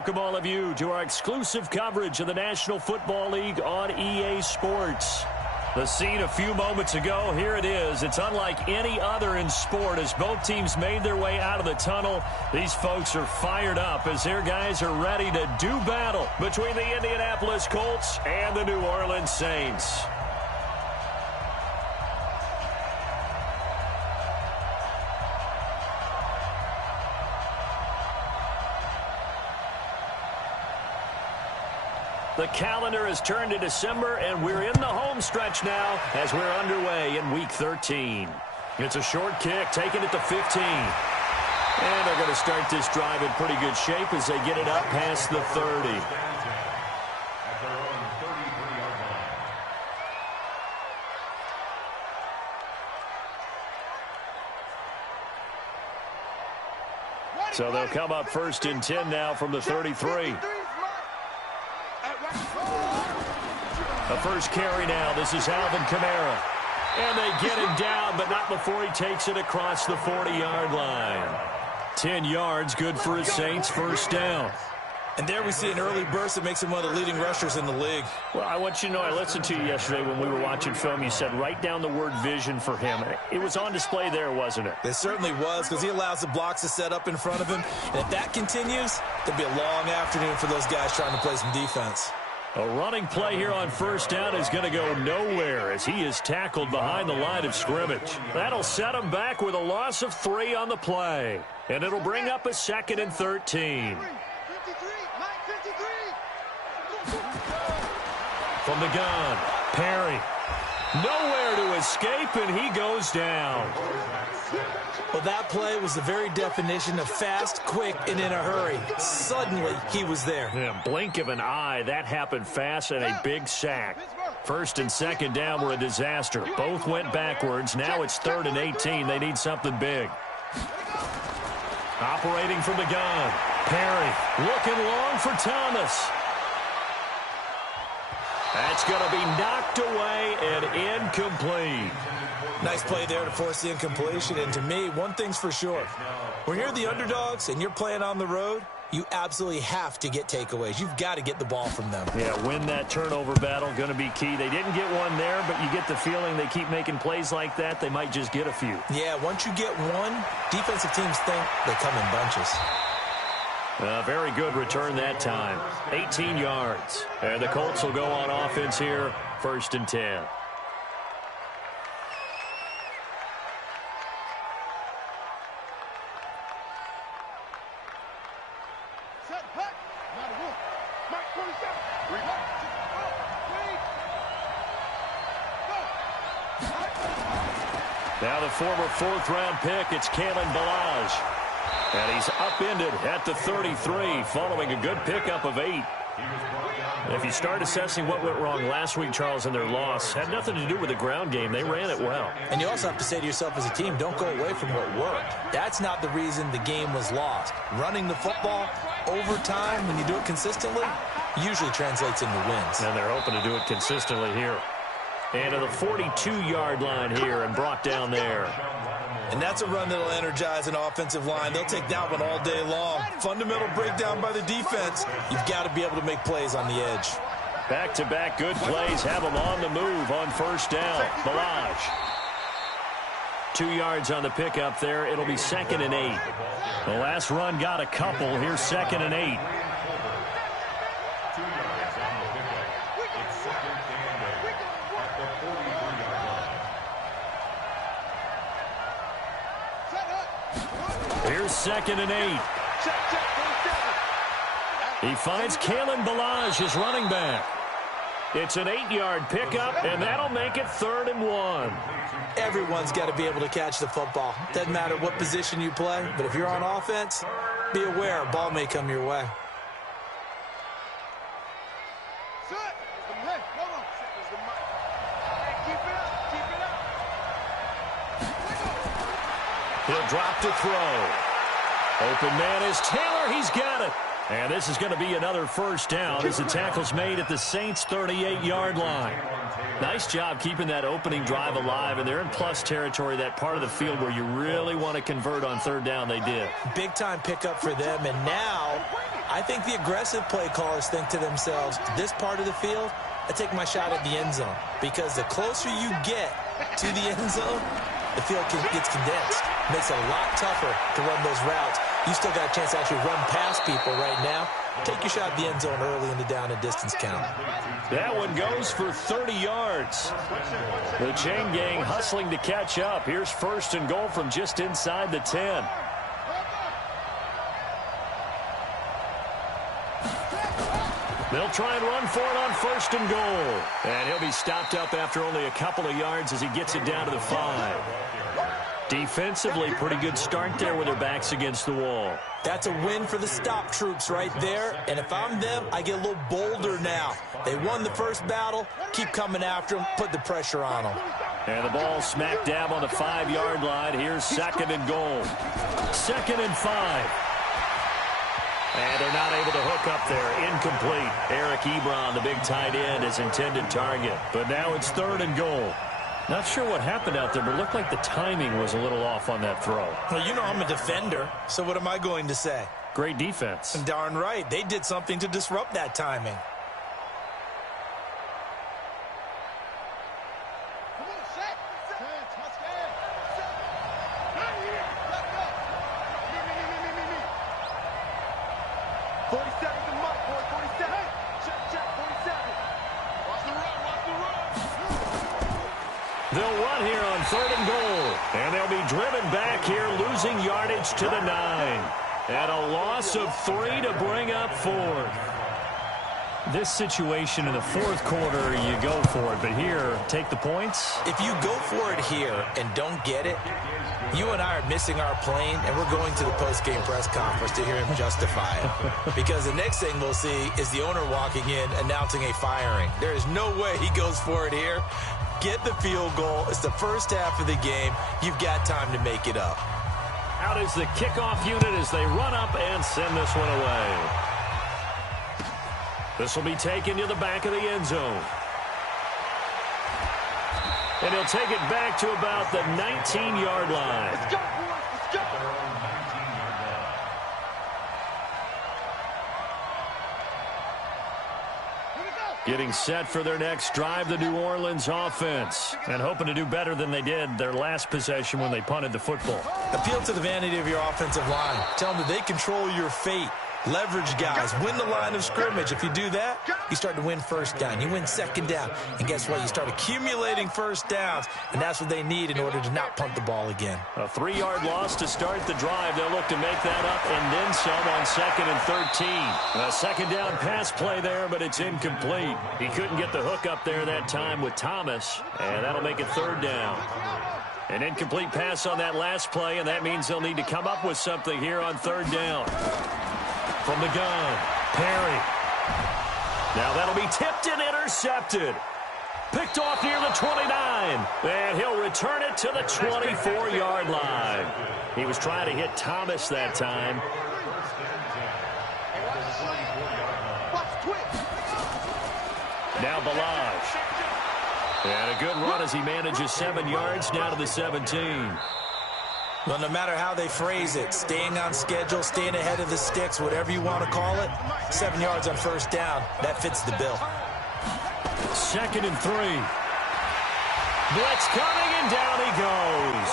Welcome all of you to our exclusive coverage of the National Football League on EA Sports. The scene a few moments ago, here it is. It's unlike any other in sport as both teams made their way out of the tunnel. These folks are fired up as their guys are ready to do battle between the Indianapolis Colts and the New Orleans Saints. The calendar has turned to December, and we're in the home stretch now as we're underway in Week 13. It's a short kick, taking it to 15. And they're going to start this drive in pretty good shape as they get it up past the 30. So they'll come up 1st and 10 now from the 33. The first carry now. This is Alvin Kamara. And they get him down, but not before he takes it across the 40-yard line. 10 yards, good for his Saints, first down. And there we see an early burst that makes him one of the leading rushers in the league. Well, I want you to know, I listened to you yesterday when we were watching film. You said write down the word vision for him. It was on display there, wasn't it? It certainly was, because he allows the blocks to set up in front of him. And if that continues, it'll be a long afternoon for those guys trying to play some defense. A running play here on first down is going to go nowhere as he is tackled behind the line of scrimmage. That'll set him back with a loss of 3 on the play. And it'll bring up a 2nd and 13. From the gun, Perry. Nowhere to escape, and he goes down. Well, that play was the very definition of fast, quick, and in a hurry. Suddenly, he was there. Yeah, blink of an eye. That happened fast and a big sack. 1st and 2nd down were a disaster. Both went backwards. Now it's 3rd and 18. They need something big. Operating from the gun. Perry looking long for Thomas. That's going to be knocked away and incomplete. Nice play there to force the incompletion. And to me, one thing's for sure. When you're the underdogs and you're playing on the road, you absolutely have to get takeaways. You've got to get the ball from them. Yeah, win that turnover battle, going to be key. They didn't get one there, but you get the feeling they keep making plays like that, they might just get a few. Yeah, once you get one, defensive teams think they come in bunches. Very good return that time. 18 yards. And the Colts will go on offense here, 1st and 10. Now the former 4th-round pick, it's Kalen Ballage. And he's upended at the 33 following a good pickup of 8. If you start assessing what went wrong last week, Charles, in their loss, had nothing to do with the ground game. They ran it well. And you also have to say to yourself as a team, don't go away from what worked. That's not the reason the game was lost. Running the football over time, when you do it consistently, usually translates into wins. And they're hoping to do it consistently here. And to the 42-yard line here and brought down there. And that's a run that'll energize an offensive line. They'll take that one all day long. Fundamental breakdown by the defense. You've got to be able to make plays on the edge. Back-to-back good plays have them on the move on first down. Ballage. 2 yards on the pickup there. It'll be 2nd and 8. The last run got a couple. Here's 2nd and 8. Here's 2nd and 8. He finds Kalen Ballage, his running back. It's an 8-yard pickup, and that'll make it 3rd and 1. Everyone's got to be able to catch the football. Doesn't matter what position you play, but if you're on offense, be aware a ball may come your way. He'll drop to throw. Open man is Taylor. He's got it. And this is going to be another first down as the tackle's made at the Saints' 38-yard line. Nice job keeping that opening drive alive, and they're in plus territory, that part of the field where you really want to convert on 3rd down. They did. Big-time pickup for them, and now I think the aggressive play callers think to themselves, this part of the field, I take my shot at the end zone. Because the closer you get to the end zone, the field gets condensed. Makes it a lot tougher to run those routes. You still got a chance to actually run past people right now. Take your shot at the end zone early in the down and distance count. That one goes for 30 yards. The chain gang hustling to catch up. Here's 1st and goal from just inside the 10. They'll try and run for it on 1st and goal. And he'll be stopped up after only a couple of yards as he gets it down to the 5. Defensively, pretty good start there with their backs against the wall. That's a win for the stop troops right there. And if I'm them, I get a little bolder now. They won the first battle. Keep coming after them. Put the pressure on them. And the ball smack dab on the 5-yard line. Here's 2nd and goal. 2nd and 5. And they're not able to hook up there. Incomplete. Eric Ebron, the big tight end, is intended target. But now it's 3rd and goal. Not sure what happened out there, but it looked like the timing was a little off on that throw. Well, you know I'm a defender, so what am I going to say? Great defense. Darn right. They did something to disrupt that timing. They'll run here on 3rd and goal. And they'll be driven back here, losing yardage to the 9. And a loss of 3 to bring up 4th. This situation in the 4th quarter, you go for it. But here, take the points. If you go for it here and don't get it, you and I are missing our plane, and we're going to the post-game press conference to hear him justify it. Because the next thing we'll see is the owner walking in, announcing a firing. There is no way he goes for it here. Get the field goal. It's the first half of the game. You've got time to make it up. Out is the kickoff unit as they run up and send this one away. This will be taken to the back of the end zone. And he'll take it back to about the 19-yard line. Let's go, boys. Let's go. Getting set for their next drive, the New Orleans offense. And hoping to do better than they did their last possession when they punted the football. Appeal to the vanity of your offensive line. Tell them that they control your fate. Leverage guys. Win the line of scrimmage. If you do that, you start to win 1st down. You win 2nd down. And guess what? You start accumulating 1st downs. And that's what they need in order to not punt the ball again. A 3-yard loss to start the drive. They'll look to make that up and then some on 2nd and 13. A 2nd down pass play there, but it's incomplete. He couldn't get the hook up there that time with Thomas. And that'll make it 3rd down. An incomplete pass on that last play, and that means they'll need to come up with something here on 3rd down. From the gun, Perry. Now that'll be tipped and intercepted. Picked off near the 29. And he'll return it to the 24-yard line. He was trying to hit Thomas that time. Now Balaj. And a good run as he manages 7 yards down to the 17. Well, no matter how they phrase it, staying on schedule, staying ahead of the sticks, whatever you want to call it, 7 yards on 1st down, that fits the bill. 2nd and 3. Blitz coming, and down he goes.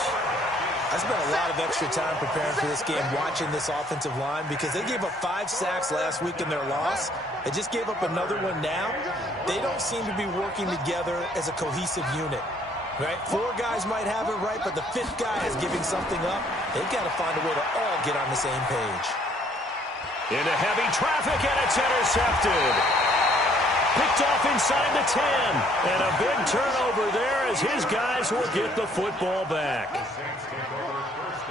I spent a lot of extra time preparing for this game, watching this offensive line, because they gave up 5 sacks last week in their loss. They just gave up another one now. They don't seem to be working together as a cohesive unit. Right? 4 guys might have it right, but the 5th guy is giving something up. They've got to find a way to all get on the same page. Into heavy traffic, and it's intercepted. Picked off inside the 10. And a big turnover there as his guys will get the football back.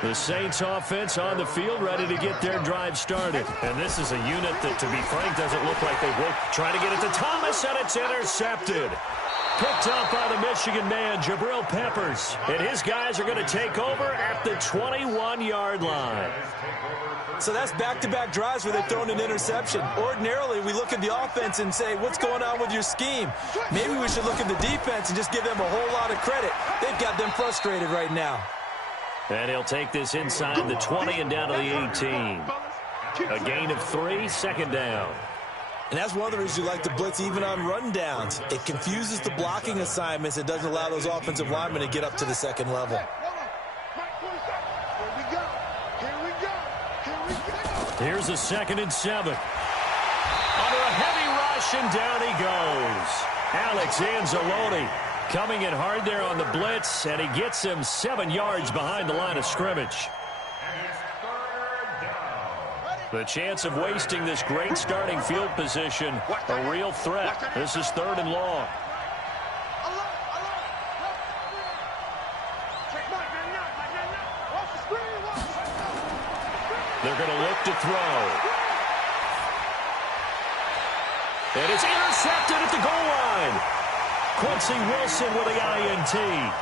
The Saints offense on the field ready to get their drive started. And this is a unit that, to be frank, doesn't look like they've worked. Trying to get it to Thomas, and it's intercepted. Picked up by the Michigan man, Jabril Peppers. And his guys are going to take over at the 21-yard line. So that's back-to-back drives where they've thrown an interception. Ordinarily, we look at the offense and say, what's going on with your scheme? Maybe we should look at the defense and just give them a whole lot of credit. They've got them frustrated right now. And he'll take this inside the 20 and down to the 18. A gain of 3, second down. And that's one of the reasons you like to blitz even on rundowns. It confuses the blocking assignments. It doesn't allow those offensive linemen to get up to the second level. Here's a 2nd and 7. Under a heavy rush, and down he goes. Alex Anzalone coming in hard there on the blitz, and he gets him 7 yards behind the line of scrimmage. The chance of wasting this great starting field position, a real threat. This is 3rd and long. They're going to look to throw. And it's intercepted at the goal line. Quincy Wilson with the INT.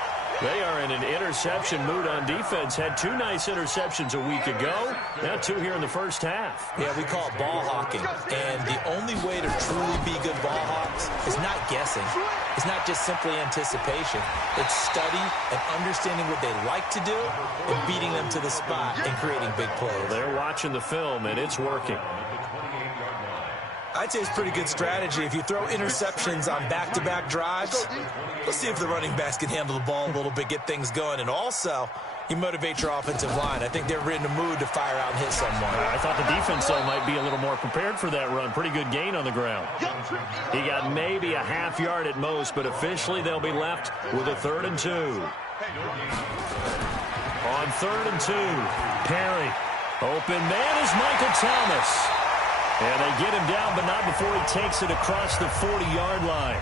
They are in an interception mood on defense. Had 2 nice interceptions a week ago. Now 2 here in the first half. Yeah, we call it ball hawking. And the only way to truly be good ball hawks is not guessing. It's not just simply anticipation. It's study and understanding what they like to do and beating them to the spot and creating big plays. They're watching the film, and it's working. I'd say it's pretty good strategy. If you throw interceptions on back-to-back drives, let's see if the running backs can handle the ball a little bit, get things going. And also, you motivate your offensive line. I think they're in a mood to fire out and hit someone. I thought the defense, though, might be a little more prepared for that run. Pretty good gain on the ground. He got maybe a half yard at most, but officially they'll be left with a 3rd and 2. On 3rd and 2, Perry. Open man is Michael Thomas. And they get him down, but not before he takes it across the 40-yard line.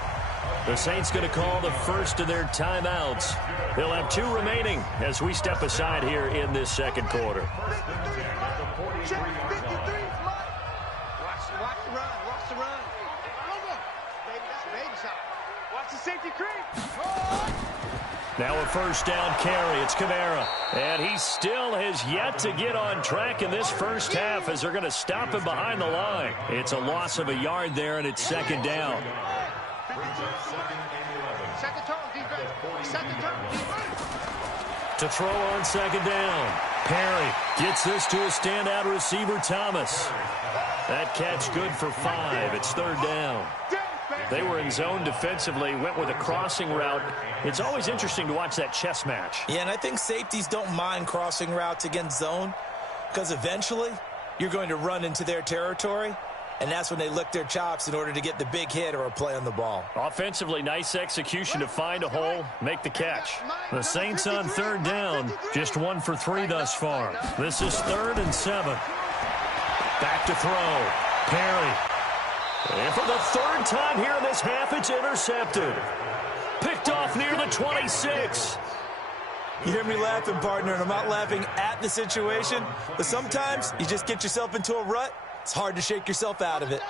The Saints going to call the first of their timeouts. They'll have 2 remaining as we step aside here in this second quarter. Watch the run. Watch the run. Baby shot. Watch the safety creep. Now a 1st down carry. It's Kamara. And he still has yet to get on track in this first half as they're going to stop him behind the line. It's a loss of a yard there, and it's 2nd down. To throw on 2nd down. Perry gets this to a standout receiver, Thomas. That catch good for 5. It's 3rd down. They were in zone defensively, went with a crossing route. It's always interesting to watch that chess match. Yeah, and I think safeties don't mind crossing routes against zone because eventually you're going to run into their territory, and that's when they lick their chops in order to get the big hit or a play on the ball. Offensively, nice execution to find a hole, make the catch. The Saints on 3rd down, just 1 for 3 thus far. This is 3rd and 7. Back to throw. Perry. And for the 3rd time here in this half, it's intercepted. Picked off near the 26. You hear me laughing, partner, and I'm not laughing at the situation, but sometimes you just get yourself into a rut. It's hard to shake yourself out of it.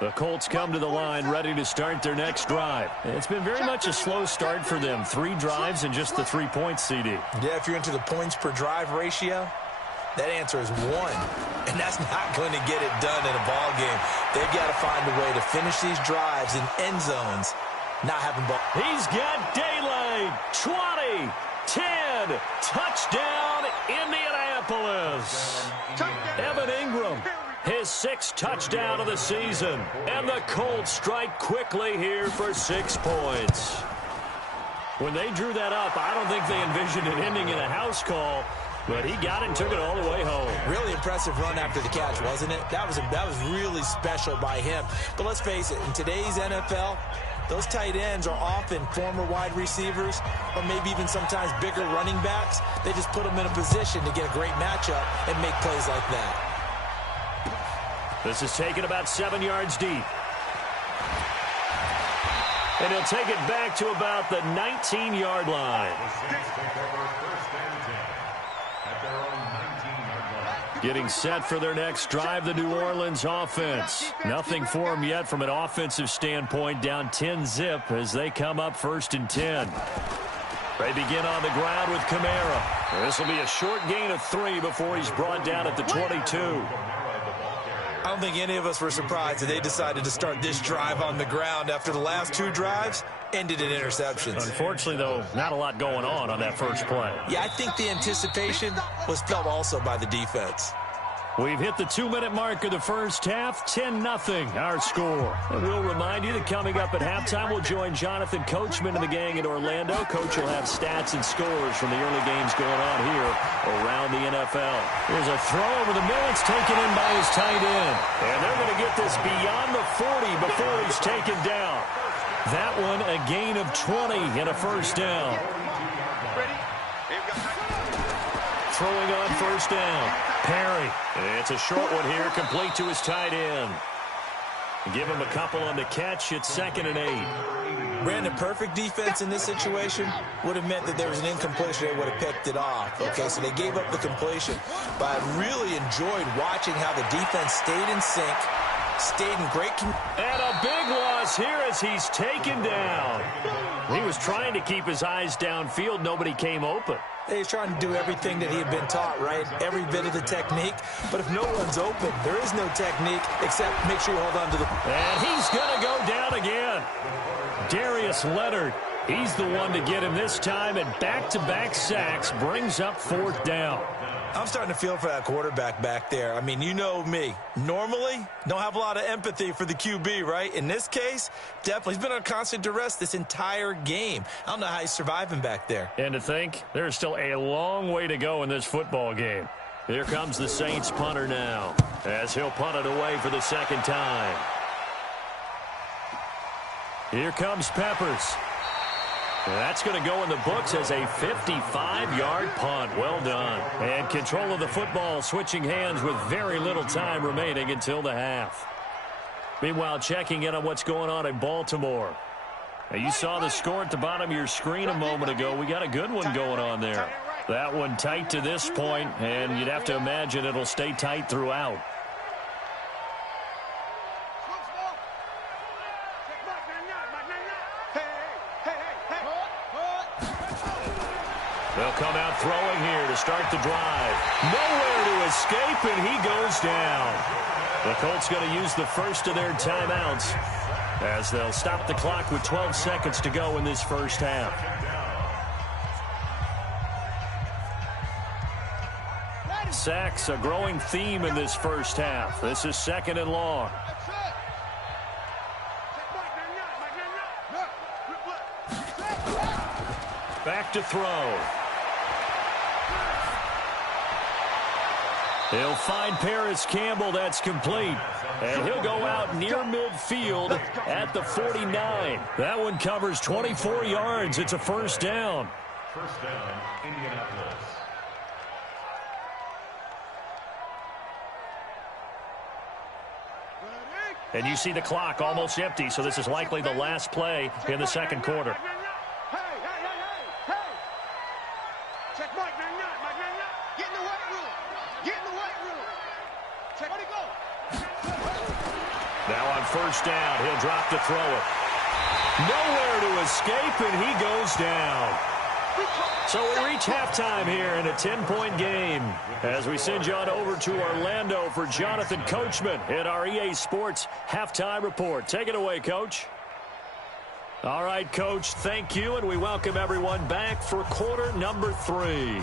The Colts come to the line ready to start their next drive. It's been very much a slow start for them. 3 drives and just the 3 points, CD. Yeah, if you're into the points per drive ratio, that answer is 1. And that's not going to get it done in a ball game. They've got to find a way to finish these drives in end zones, not having ball. He's got daylight. 20, 10, touchdown, Indianapolis. Evan Ingram, his 6th touchdown of the season. And the Colts strike quickly here for 6 points. When they drew that up, I don't think they envisioned it ending in a house call. But he got it and took it all the way home. Really impressive run after the catch, wasn't it? That was really special by him. But let's face it, in today's NFL, those tight ends are often former wide receivers or maybe even sometimes bigger running backs. They just put them in a position to get a great matchup and make plays like that. This is taken about 7 yards deep. And he'll take it back to about the 19-yard line. Getting set for their next drive, the New Orleans offense. Nothing for them yet from an offensive standpoint, down 10-zip as they come up 1st and 10. They begin on the ground with Kamara. This will be a short gain of 3 before he's brought down at the 22. I don't think any of us were surprised that they decided to start this drive on the ground after the last 2 drives ended in interceptions. Unfortunately, though, not a lot going on that first play. Yeah, I think the anticipation was felt also by the defense. We've hit the 2-minute mark of the first half. 10-0 our score. And we'll remind you that coming up at halftime, we'll join Jonathan Coachman and the gang in Orlando. Coach will have stats and scores from the early games going on here around the NFL. Here's a throw over the middle. It's taken in by his tight end. And they're going to get this beyond the 40 before he's taken down. That one a gain of 20 and a first down. Throwing on first down. Perry. It's a short one here, complete to his tight end. Give him a couple on the catch. It's 2nd and 8. Brandon, perfect defense in this situation would have meant that there was an incompletion. They would have picked it off. Okay, so they gave up the completion. But I really enjoyed watching how the defense stayed in sync, stayed in great control. And a big loss here as he's taken down. He was trying to keep his eyes downfield. Nobody came open. He's trying to do everything that he had been taught, right? Every bit of the technique. But if no one's open, there is no technique except make sure you hold on to the... And he's going to go down again. Darius Leonard, he's the one to get him this time, and back-to-back sacks brings up 4th down. I'm starting to feel for that quarterback back there. I mean, you know me. Normally, don't have a lot of empathy for the QB, right? In this case, definitely. He's been on constant duress this entire game. I don't know how he's surviving back there. And to think, there's still a long way to go in this football game. Here comes the Saints punter now, as he'll punt it away for the 2nd time. Here comes Peppers. That's going to go in the books as a 55-yard punt. Well done. And control of the football switching hands with very little time remaining until the half. Meanwhile, checking in on what's going on in Baltimore. Now, you saw the score at the bottom of your screen a moment ago. We got a good one going on there. That one tight to this point, and you'd have to imagine it'll stay tight throughout. They'll come out throwing here to start the drive. Nowhere to escape, and he goes down. The Colts going to use the first of their timeouts as they'll stop the clock with 12 seconds to go in this first half. Sacks, a growing theme in this first half. This is 2nd and long. Back to throw. He'll find Paris Campbell. That's complete. And he'll go out near midfield at the 49. That one covers 24 yards. It's a first down. First down, Indianapolis. And you see the clock almost empty, so this is likely the last play in the 2nd quarter. Now on first down, he'll drop to throw it. Nowhere to escape, and he goes down. So we reach halftime here in a 10-point game as we send you on over to Orlando for Jonathan Coachman in our EA Sports Halftime Report. Take it away, Coach. All right, Coach, thank you, and we welcome everyone back for quarter number 3.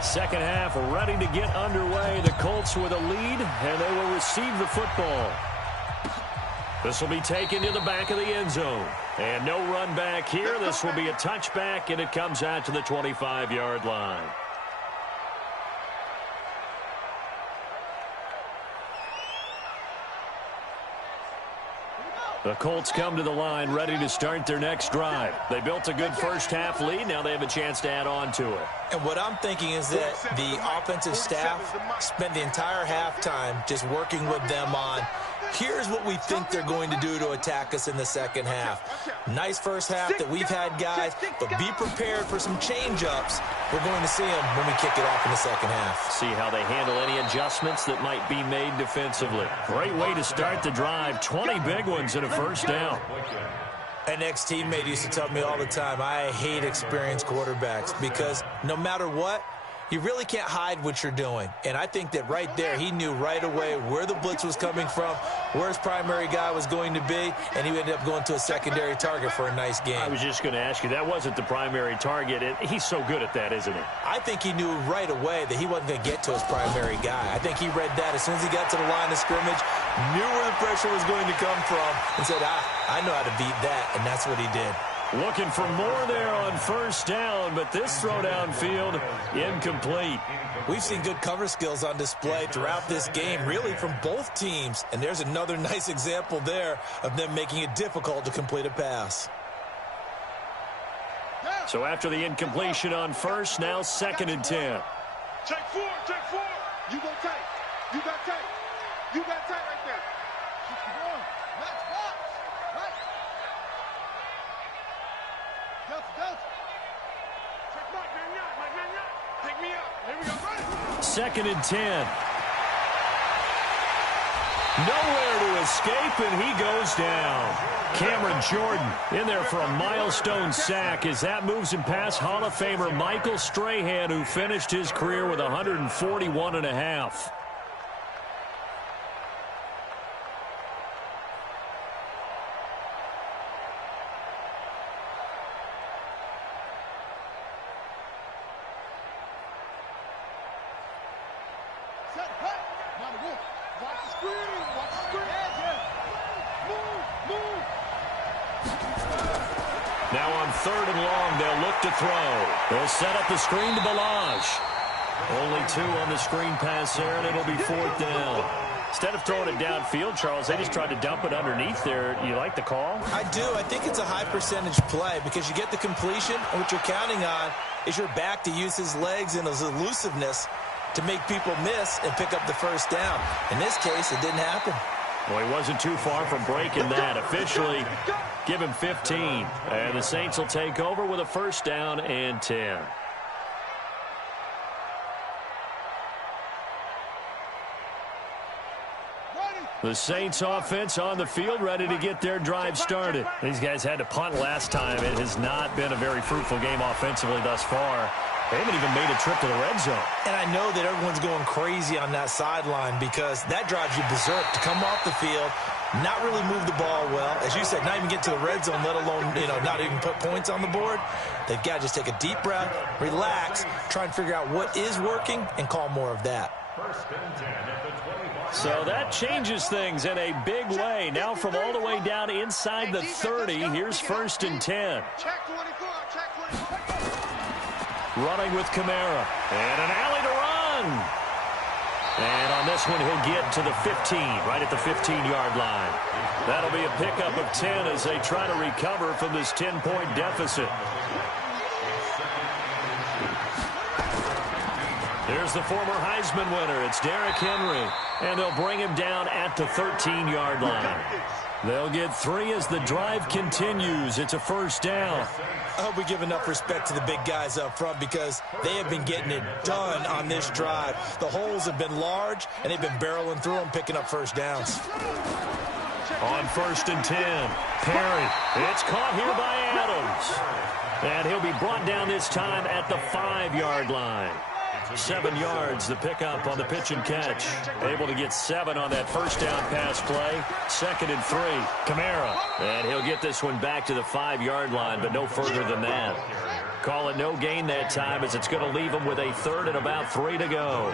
Second half ready to get underway. The Colts with a lead, and they will receive the football. This will be taken to the back of the end zone. And no run back here. This will be a touchback, and it comes out to the 25-yard line. The Colts come to the line ready to start their next drive. They built a good first half lead. Now they have a chance to add on to it. And what I'm thinking is that the offensive staff spent the entire halftime just working with them on, here's what we think they're going to do to attack us in the second half. Nice first half that we've had, guys, but be prepared for some change-ups. We're going to see them when we kick it off in the second half. See how they handle any adjustments that might be made defensively. Great way to start the drive. 20 big ones and a first down. An ex-teammate used to tell me all the time, I hate experienced quarterbacks because no matter what, You really can't hide what you're doing. And I think that right there, he knew right away where the blitz was coming from, where his primary guy was going to be, and he ended up going to a secondary target for a nice game. I was just going to ask you, that wasn't the primary target. He's so good at that, isn't he? I think he knew right away that he wasn't going to get to his primary guy. I think he read that as soon as he got to the line of scrimmage, knew where the pressure was going to come from, and said, I know how to beat that, and that's what he did. Looking for more there on first down, but this throw downfield incomplete. We've seen good cover skills on display throughout this game, really from both teams. And there's another nice example there of them making it difficult to complete a pass. So after the incompletion on first, now 2nd and 10. Check 4, check 4. You go tight. You got tight. You got tight right there. Keep going. Let's box. Right. Delta. Check Mike, man, not. Take me out. Here we go. Run. 2nd and 10. Nowhere to escape, and he goes down. Cameron Jordan in there for a milestone sack as that moves him past Hall of Famer Michael Strahan, who finished his career with 141.5. Now on 3rd and long, they'll look to throw. They'll set up the screen to Balazs. Only 2 on the screen pass there, and it'll be 4th down. Instead of throwing it downfield, Charles, they just tried to dump it underneath there. You like the call? I do. I think it's a high percentage play because you get the completion, and what you're counting on is your back to use his legs and his elusiveness to make people miss and pick up the first down. In this case, it didn't happen. Well, he wasn't too far from breaking that. Officially, give him 15. And the Saints will take over with a 1st down and 10. The Saints offense on the field, ready to get their drive started. These guys had to punt last time. It has not been a very fruitful game offensively thus far. They haven't even made a trip to the red zone. And I know that everyone's going crazy on that sideline because that drives you berserk to come off the field, not really move the ball well. As you said, not even get to the red zone, let alone, not even put points on the board. They've got to just take a deep breath, relax, try and figure out what is working, and call more of that. So that changes things in a big way. Now from all the way down inside the 30, here's 1st and 10. Check 24, check 24. Running with Kamara. And an alley to run. And on this one, he'll get to the 15, right at the 15-yard line. That'll be a pickup of 10 as they try to recover from this 10-point deficit. Here's the former Heisman winner. It's Derrick Henry. And they'll bring him down at the 13-yard line. They'll get 3 as the drive continues. It's a 1st down. I hope we give enough respect to the big guys up front because they have been getting it done on this drive. The holes have been large, and they've been barreling through them, picking up 1st downs. On 1st and 10, Perry. It's caught here by Adams. And he'll be brought down this time at the 5-yard line. 7 yards, the pickup on the pitch and catch. Able to get 7 on that 1st down pass play. 2nd and 3, Kamara. And he'll get this one back to the 5-yard line, but no further than that. Call it no gain that time as it's going to leave him with a 3rd and about 3 to go.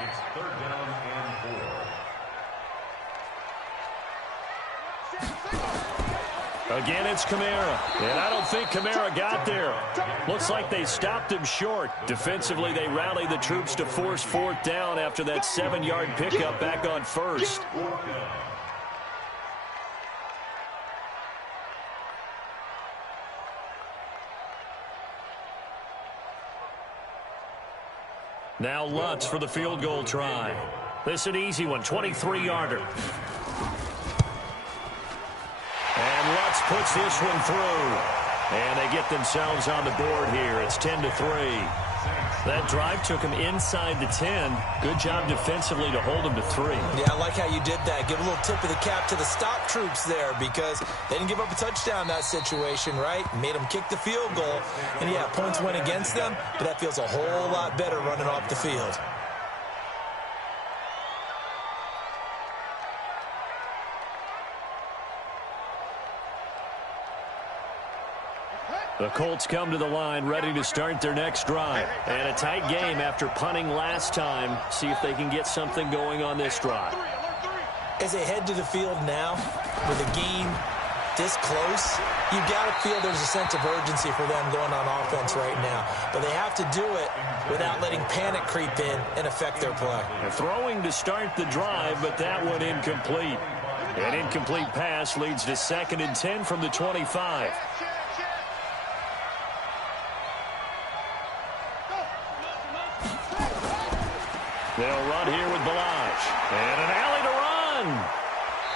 It's 3rd down and 4. Again, it's Kamara. And I don't think Kamara got there. Looks like they stopped him short. Defensively, they rallied the troops to force 4th down after that 7-yard pickup back on 1st. Now Lutz for the field goal try. This an easy one, 23-yarder. And Lutz puts this one through. And they get themselves on the board here. It's 10-3. That drive took him inside the 10. Good job defensively to hold him to 3. Yeah, I like how you did that. Give a little tip of the cap to the stop troops there because they didn't give up a touchdown in that situation, right? Made them kick the field goal. And, yeah, points went against them, but that feels a whole lot better running off the field. The Colts come to the line ready to start their next drive. And a tight game after punting last time. See if they can get something going on this drive. As they head to the field now with a game this close, you've got to feel there's a sense of urgency for them going on offense right now. But they have to do it without letting panic creep in and affect their play. They're throwing to start the drive, but that one incomplete. An incomplete pass leads to 2nd and 10 from the 25. They'll run here with Balaj. And an alley to run.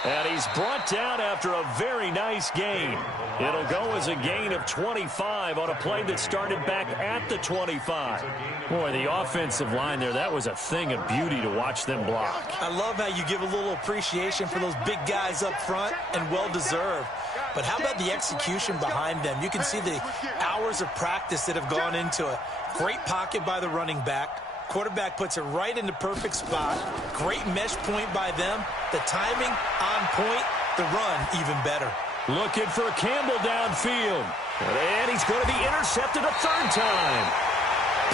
And he's brought down after a very nice gain. It'll go as a gain of 25 on a play that started back at the 25. Boy, the offensive line there, that was a thing of beauty to watch them block. I love how you give a little appreciation for those big guys up front, and well-deserved. But how about the execution behind them? You can see the hours of practice that have gone into it. Great pocket by the running back. Quarterback puts it right in the perfect spot. Great mesh point by them. The timing on point. The run even better. Looking for Campbell downfield. And he's going to be intercepted a 3rd time.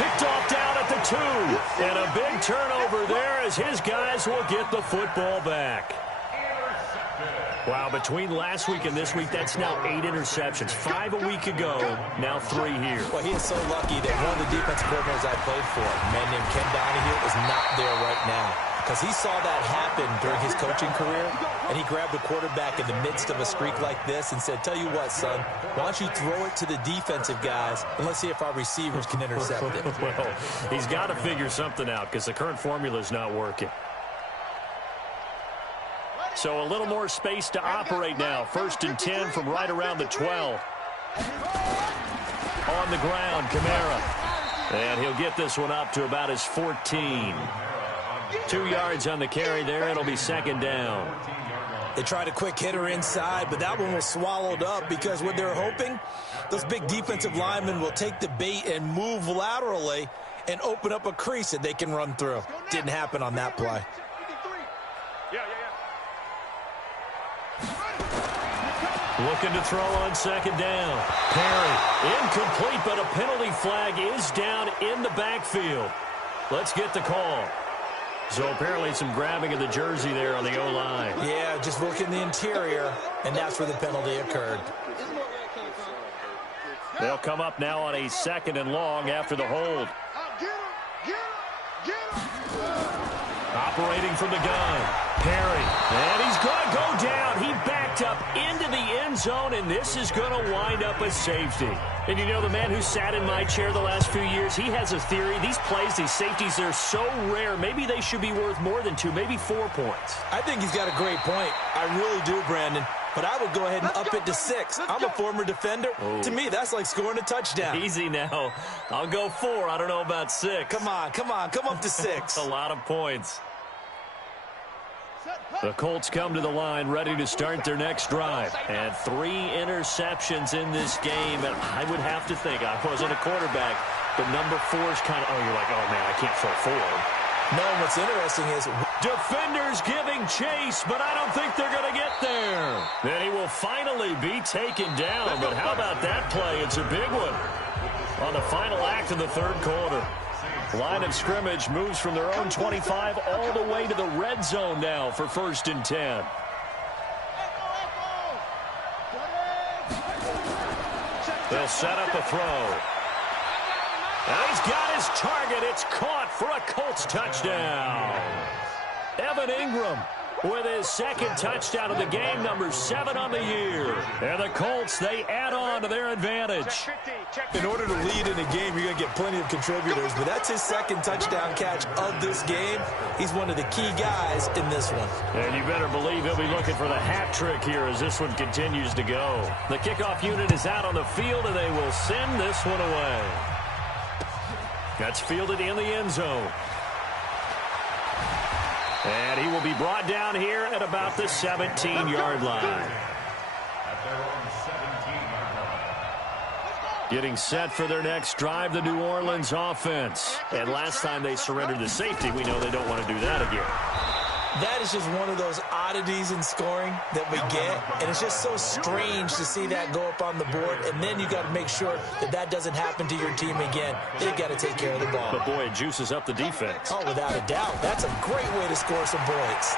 Picked off down at the 2. And a big turnover there as his guys will get the football back. Wow, between last week and this week, that's now 8 interceptions. 5 a week ago, now 3 here. Well, he is so lucky that one of the defensive coordinators I played for, a man named Ken Donahue, is not there right now. Because he saw that happen during his coaching career, and he grabbed the quarterback in the midst of a streak like this and said, tell you what, son, why don't you throw it to the defensive guys, and let's see if our receivers can intercept it. Well, he's got to figure something out because the current formula is not working. So a little more space to operate now. 1st and 10 from right around the 12. On the ground, Kamara. And he'll get this one up to about his 14. 2 yards on the carry there. It'll be 2nd down. They tried a quick hitter inside, but that one was swallowed up because what they're hoping, those big defensive linemen will take the bait and move laterally and open up a crease that they can run through. Didn't happen on that play. Looking to throw on 2nd down. Perry, incomplete, but a penalty flag is down in the backfield. Let's get the call. So apparently some grabbing of the jersey there on the O-line. Yeah, just look in the interior, and that's where the penalty occurred. They'll come up now on a 2nd and long after the hold. Operating from the gun. Perry. And he's going to go down. He backed up into the end zone, and this is going to wind up a safety. And you know, the man who sat in my chair the last few years, he has a theory. These plays, these safeties, they're so rare. Maybe they should be worth more than 2, maybe 4 points. I think he's got a great point. I really do, Brandon. But I would go ahead and up it to 6. I'm a former defender. Oh. To me, that's like scoring a touchdown. Easy now. I'll go 4. I don't know about 6. Come on. Come up to 6. A lot of points. The Colts come to the line ready to start their next drive. And 3 interceptions in this game. And I would have to think, I wasn't a quarterback, but number 4 is kind of, you're like, oh, man, I can't throw 4. No, what's interesting is defenders giving chase, but I don't think they're going to get there. Then he will finally be taken down. But how about that play? It's a big one on the final act of the 3rd quarter. Line of scrimmage moves from their own 25 all the way to the red zone now for 1st and 10. They'll set up a throw. And he's got his target. It's caught for a Colts touchdown. Evan Ingram with his 2nd touchdown of the game, number 7 on the year. And the Colts, they add on to their advantage. In order to lead in a game, you're going to get plenty of contributors, but that's his 2nd touchdown catch of this game. He's one of the key guys in this one. And you better believe he'll be looking for the hat trick here as this one continues to go. The kickoff unit is out on the field, and they will send this one away. That's fielded in the end zone. And he will be brought down here at about the 17-yard line. Getting set for their next drive, the New Orleans offense. And last time they surrendered the safety, we know they don't want to do that again. That is just one of those oddities in scoring that we get, and it's just so strange to see that go up on the board, and then you got to make sure that that doesn't happen to your team again. They've got to take care of the ball. But, boy, it juices up the defense. Oh, without a doubt. That's a great way to score some points.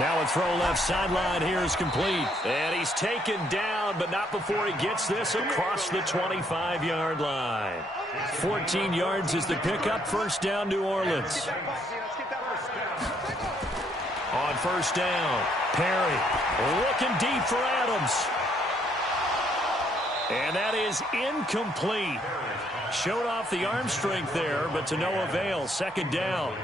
Now a throw left sideline here is complete. And he's taken down, but not before he gets this across the 25-yard line. 14 yards is the pickup. First down, New Orleans. On first down, Perry looking deep for Adams. And that is incomplete. Showed off the arm strength there, but to no avail. Second down.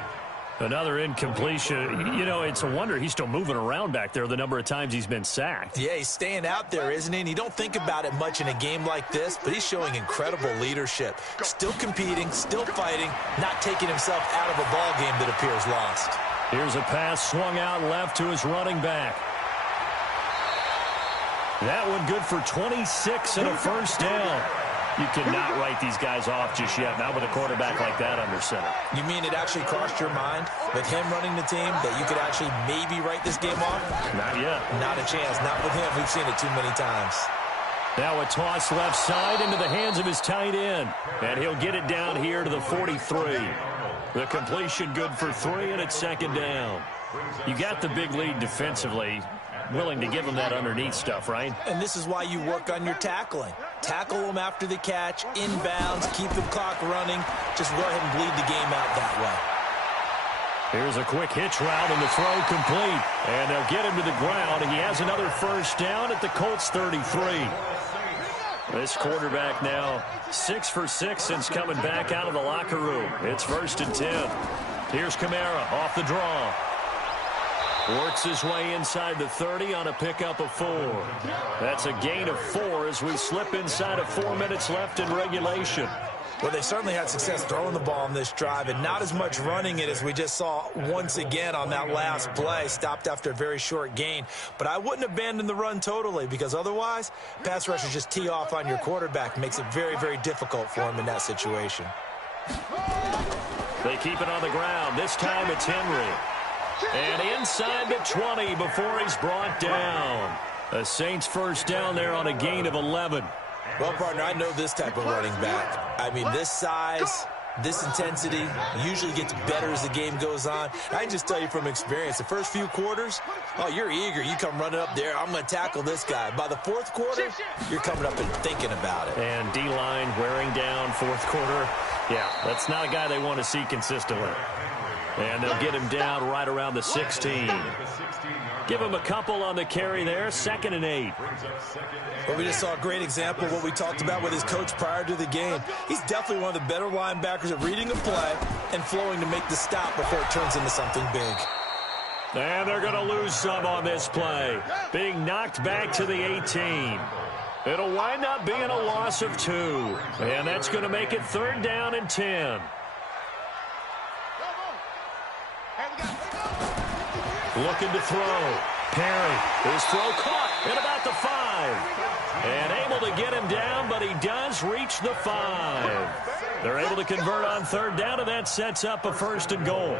Another incompletion. You know, it's a wonder he's still moving around back there the number of times he's been sacked. Yeah, he's staying out there, isn't he? And you don't think about it much in a game like this, but he's showing incredible leadership. Still competing, still fighting, not taking himself out of a ball game that appears lost. Here's a pass swung out left to his running back. That one good for 26 and a first down. You cannot write these guys off just yet, not with a quarterback like that under center. You mean it actually crossed your mind with him running the team that you could actually maybe write this game off? Not yet. Not a chance. Not with him. We've seen it too many times. Now a toss left side into the hands of his tight end. And he'll get it down here to the 43. The completion good for 3, and it's second down. You got the big lead defensively. Willing to give him that underneath stuff, right? And this is why you work on your tackling. Tackle them after the catch, inbounds, keep the clock running. Just go ahead and bleed the game out that way. Here's a quick hitch route and the throw complete. And they'll get him to the ground. He has another first down at the Colts 33. This quarterback now 6 for 6 since coming back out of the locker room. It's first and 10. Here's Kamara off the draw. Works his way inside the 30 on a pickup of 4. That's a gain of 4 as we slip inside of 4 minutes left in regulation. Well, they certainly had success throwing the ball on this drive and not as much running it as we just saw once again on that last play. Stopped after a very short gain. But I wouldn't abandon the run totally because otherwise, pass rushers just tee off on your quarterback. Makes it very, very difficult for him in that situation. They keep it on the ground. This time it's Henry. And inside the 20 before he's brought down. The Saints first down there on a gain of 11. Well, partner, I know this type of running back. I mean, this size, this intensity usually gets better as the game goes on. I can just tell you from experience, the first few quarters, oh, you're eager. You come running up there, I'm going to tackle this guy. By the fourth quarter, you're coming up and thinking about it. And D-line wearing down fourth quarter. Yeah, that's not a guy they want to see consistently. And they'll get him down right around the 16. Give him a couple on the carry there. 2nd and 8. Well, we just saw a great example of what we talked about with his coach prior to the game. He's definitely one of the better linebackers at reading a play and flowing to make the stop before it turns into something big. And they're going to lose some on this play. Being knocked back to the 18. It'll wind up being a loss of 2. And that's going to make it 3rd down and 10. Looking to throw. Perry. His throw caught at about the 5. And able to get him down, but he does reach the 5. They're able to convert on 3rd down, and that sets up a 1st and goal.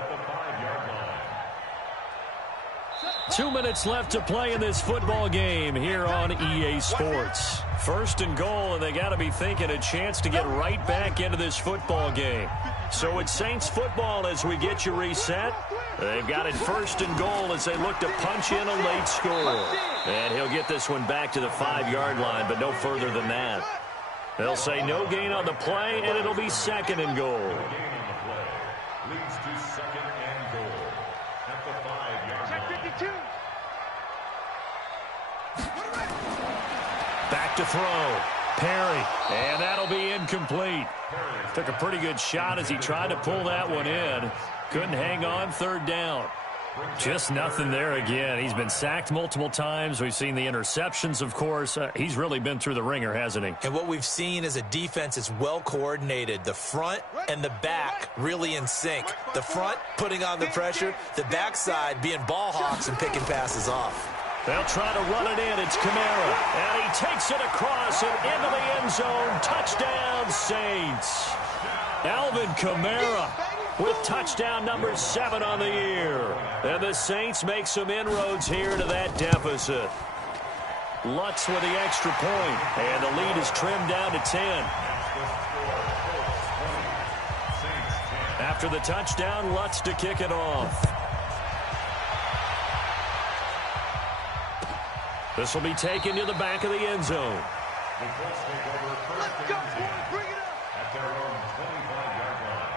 2 minutes left to play in this football game here on EA Sports. 1st and goal, and they got to be thinking a chance to get right back into this football game. So it's Saints football as we get you reset. They've got it 1st and goal as they look to punch in a late score. And he'll get this one back to the 5-yard line, but no further than that. They'll say no gain on the play, and it'll be 2nd and goal. Leads to 2nd and goal at the 5-yard line. Back to throw. Perry. And that'll be incomplete. Took a pretty good shot as he tried to pull that one in. Couldn't hang on. 3rd down. Just nothing there again. He's been sacked multiple times. We've seen the interceptions, of course. He's really been through the ringer, hasn't he? And what we've seen is a defense is well coordinated. The front and the back really in sync. The front putting on the pressure, the backside being ball hawks and picking passes off. They'll try to run it in. It's Kamara. And he takes it across and into the end zone. Touchdown, Saints. Alvin Kamara with touchdown number 7 on the year. And the Saints make some inroads here to that deficit. Lutz with the extra point. And the lead is trimmed down to 10. After the touchdown, Lutz to kick it off. This will be taken to the back of the end zone. The Colts take over first and 10 at their own 25-yard line.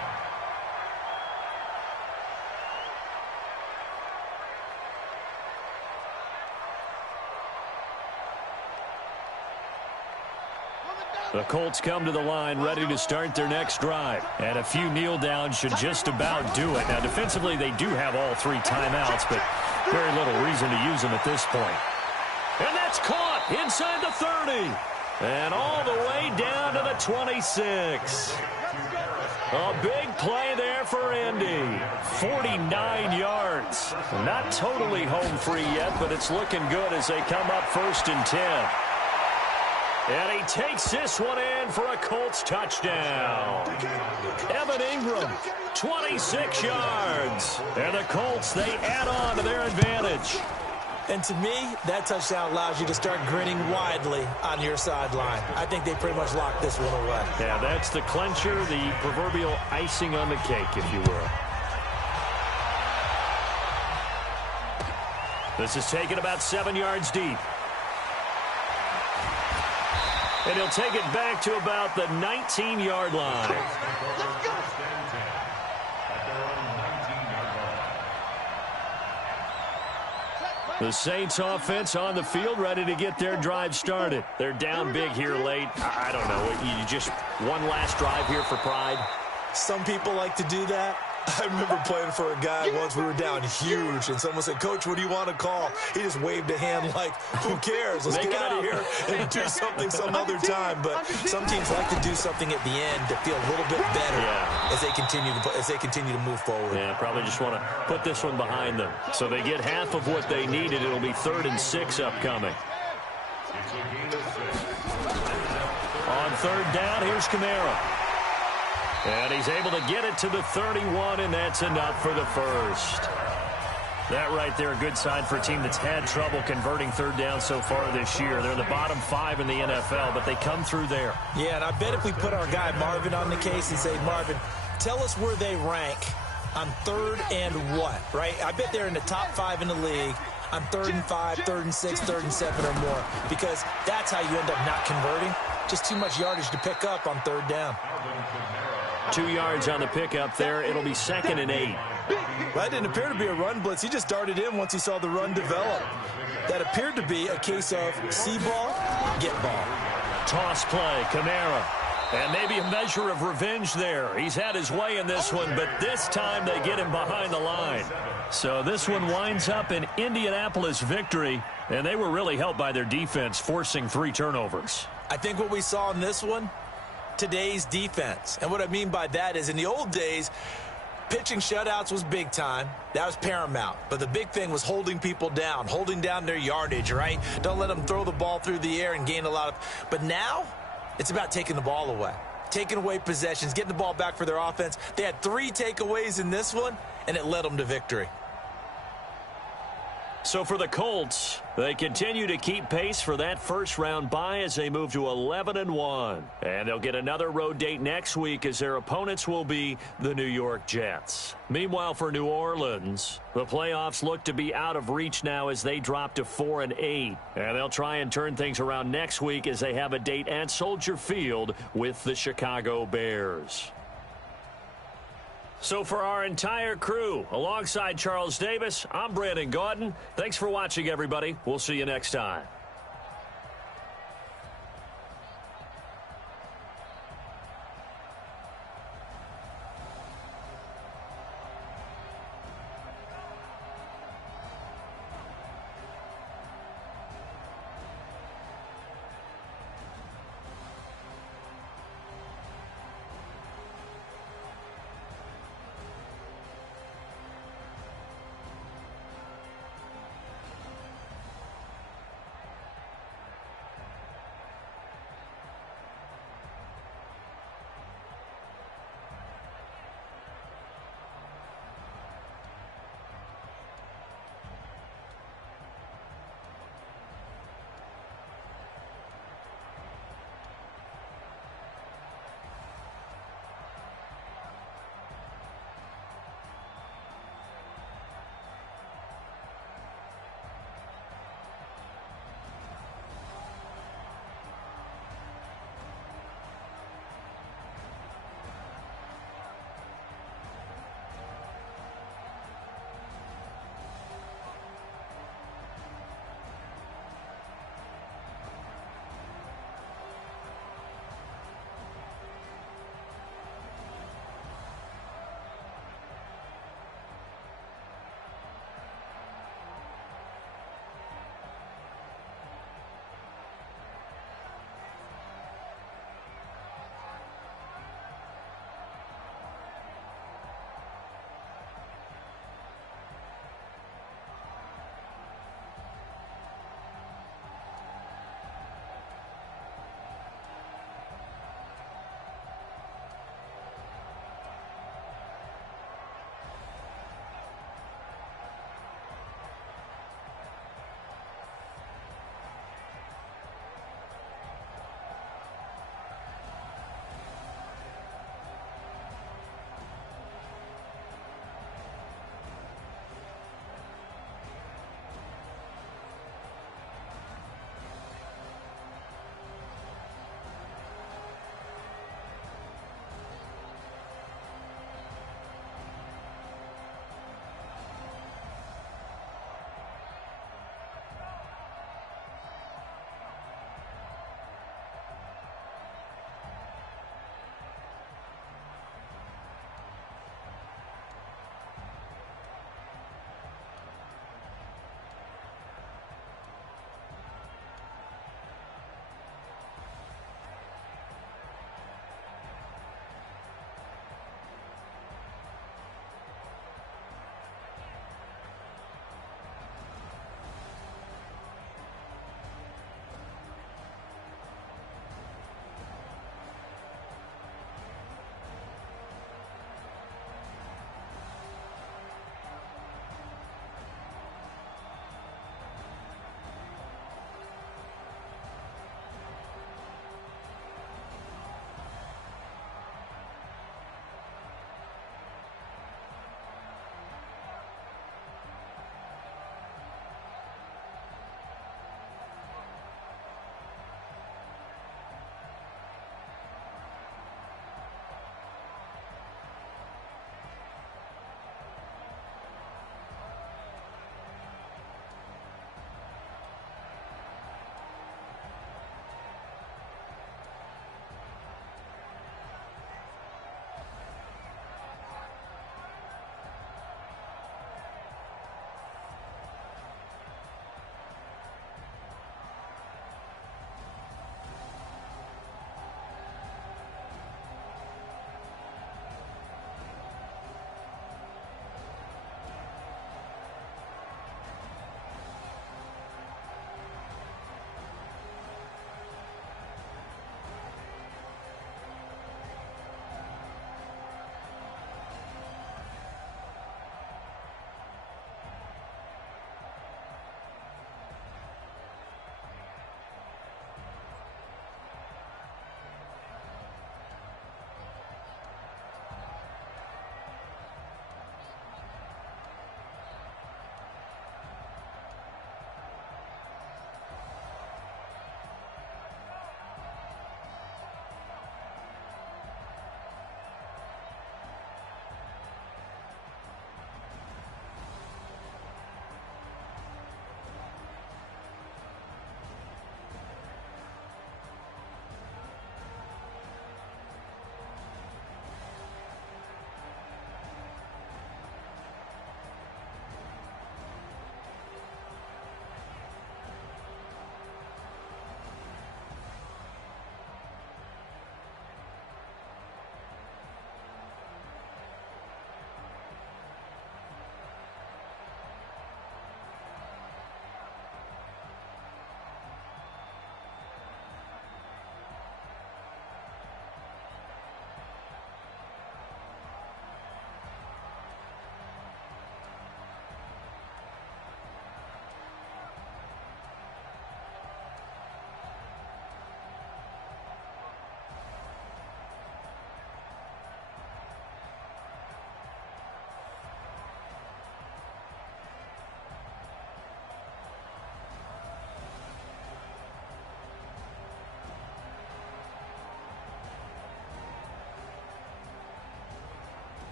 The Colts come to the line ready to start their next drive. And a few kneel downs should just about do it. Now, defensively, they do have all 3 timeouts, but very little reason to use them at this point. And that's caught inside the 30. And all the way down to the 26. A big play there for Indy. 49 yards. Not totally home free yet, but it's looking good as they come up 1st and 10. And he takes this one in for a Colts touchdown. Evan Ingram, 26 yards. And the Colts, they add on to their advantage. And to me, that touchdown allows you to start grinning widely on your sideline. I think they pretty much locked this one away. Yeah, that's the clincher, the proverbial icing on the cake, if you will. This is taken about 7 yards deep. And he'll take it back to about the 19-yard line. The Saints offense on the field ready to get their drive started. They're down big here late. I don't know. You just one last drive here for pride? Some people like to do that. I remember playing for a guy once. We were down huge, and someone said, "Coach, what do you want to call?" He just waved a hand like, who cares? Let's get out of here and do something some other time. But some teams like to do something at the end to feel a little bit better as they continue to move forward. Yeah, probably just want to put this one behind them. So they get half of what they needed. It'll be 3rd and 6 upcoming. On 3rd down, here's Kamara. And he's able to get it to the 31, and that's enough for the first. That right there, a good sign for a team that's had trouble converting 3rd down so far this year. They're in the bottom 5 in the NFL, but they come through there. Yeah, and I bet if we put our guy Marvin on the case and say, Marvin, tell us where they rank on 3rd and what, right? I bet they're in the top 5 in the league on 3rd and 5, 3rd and 6, 3rd and 7 or more, because that's how you end up not converting. Just too much yardage to pick up on 3rd down. 2 yards on the pickup there. It'll be 2nd and 8. Well, that didn't appear to be a run blitz. He just darted in once he saw the run develop. That appeared to be a case of see ball, get ball. Toss play, Kamara. And maybe a measure of revenge there. He's had his way in this one, but this time they get him behind the line. So this one winds up an Indianapolis victory, and they were really helped by their defense, forcing 3 turnovers. I think what we saw in this one, today's defense. And what I mean by that is in the old days, pitching shutouts was big time. That was paramount. But the big thing was holding people down, holding down their yardage, right? Don't let them throw the ball through the air and gain a lot of... But now, it's about taking the ball away. Taking away possessions, getting the ball back for their offense. They had 3 takeaways in this one, and it led them to victory. So for the Colts, they continue to keep pace for that first-round bye as they move to 11-1. And they'll get another road date next week as their opponents will be the New York Jets. Meanwhile, for New Orleans, the playoffs look to be out of reach now as they drop to 4-8. And they'll try and turn things around next week as they have a date at Soldier Field with the Chicago Bears. So for our entire crew, alongside Charles Davis, I'm Brandon Gaudin. Thanks for watching, everybody. We'll see you next time.